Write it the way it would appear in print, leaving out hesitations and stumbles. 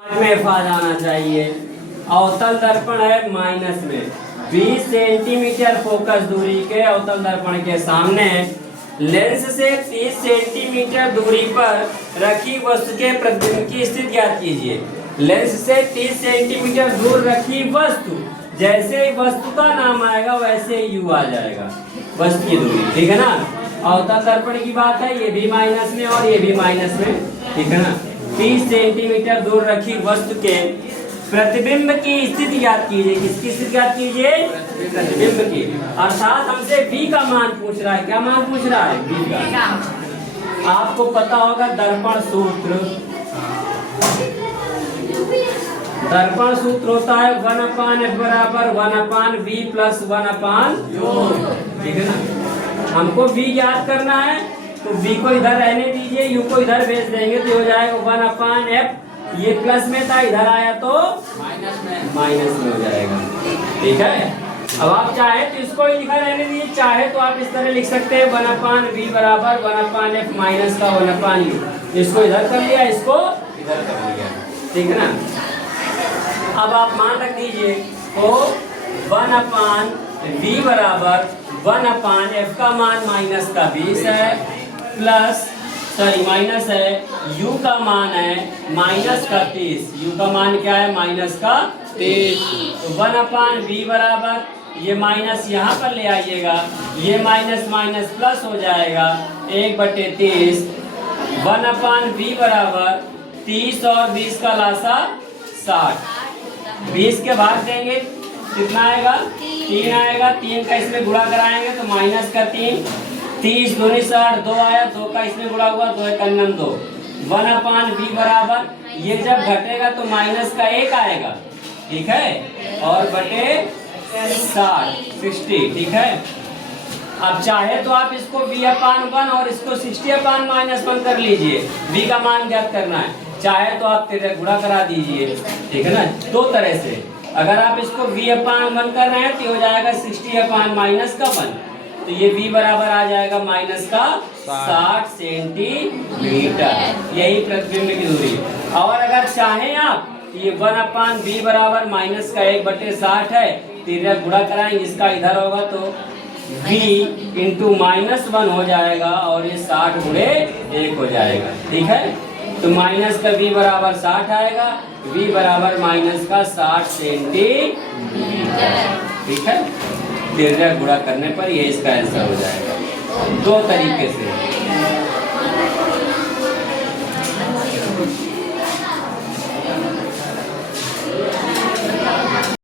में F आ जाना चाहिए। अवतल दर्पण है माइनस में, 20 सेंटीमीटर फोकस दूरी के अवतल दर्पण के सामने लेंस से 30 सेंटीमीटर दूरी पर रखी वस्तु के प्रतिबिंब की स्थिति ज्ञात कीजिए। लेंस से 30 सेंटीमीटर दूर रखी वस्तु, जैसे ही वस्तु का नाम आएगा वैसे ही यू आ जाएगा, वस्तु की दूरी, ठीक है ना। अवतल दर्पण की बात है, ये भी माइनस में और ये भी माइनस में, ठीक है ना। 30 सेंटीमीटर दूर रखी वस्तु के प्रतिबिंब की स्थिति ज्ञात कीजिए। किसकी स्थिति ज्ञात कीजिए? प्रतिबिंब की। अर्थात हमसे v का मान पूछ रहा है। क्या मान पूछ रहा है? v का। आपको पता होगा दर्पण सूत्र, दर्पण सूत्र होता है 1/f बराबर 1/v प्लस 1/u, ठीक है ना। हमको v ज्ञात करना है तो v को इधर रहने दीजिए, u को इधर भेज देंगे तो हो जाएगा 1/f। ये प्लस में था, इधर आया तो माइनस में हो जाएगा, ठीक है। अब आप चाहे तो इसको ही लिखा रहने दीजिए, चाहे तो आप इस तरह लिख सकते हैं 1/v बराबर 1/f माइनस का 1/u। इसको इधर कर लिया, इसको इधर कर लिया, ठीक है ना। अब आप मान रख दीजिए तो 1/v बराबर 1/f का मान माइनस का 20 है, प्लस माइनस है, u का मान है माइनस का 30। u का मान क्या है? माइनस का 30। 1/v बराबर, ये माइनस यहाँ पर ले आइएगा, ये माइनस माइनस प्लस हो जाएगा 1/30। 1/v बराबर 30 और 20 का लासा 60। 20 के भाग देंगे कितना आएगा? 3 आएगा। 3 का इसमें गुणा कराएंगे तो माइनस का 3। 30 दूनी 60, 2 आया, 2 का इसमें गुणा हुआ, 2 1 2। 1/v बराबर, ये जब घटेगा तो माइनस का 1 आएगा, ठीक है, और बटे 60 ठीक है। अब चाहे तो आप इसको v/1 और इसको 60/-1 कर लीजिए, v का मान ज्ञात करना है। चाहे तो आप गुणा करा दीजिए, ठीक है ना। दो तरह से, अगर आप इसको v/1 कर रहे हैं तो हो जाएगा 60/-1, तो ये v बराबर आ जाएगा माइनस का 60 सेंटीमीटर, यही प्रतिबिंब की दूरी। और अगर चाहें आप, ये 1/v बराबर माइनस का 1/60 है, तो गुणा कराएंगे, इसका इधर होगा तो v इंटू -1 हो जाएगा और ये 60 गुणे 1 हो जाएगा, ठीक है। तो माइनस का v बराबर 60 आएगा, v बराबर माइनस का 60 सेंटीमीटर, ठीक है। तिर्यक गुणा करने पर ये इसका आंसर हो जाएगा। दो तरीके से।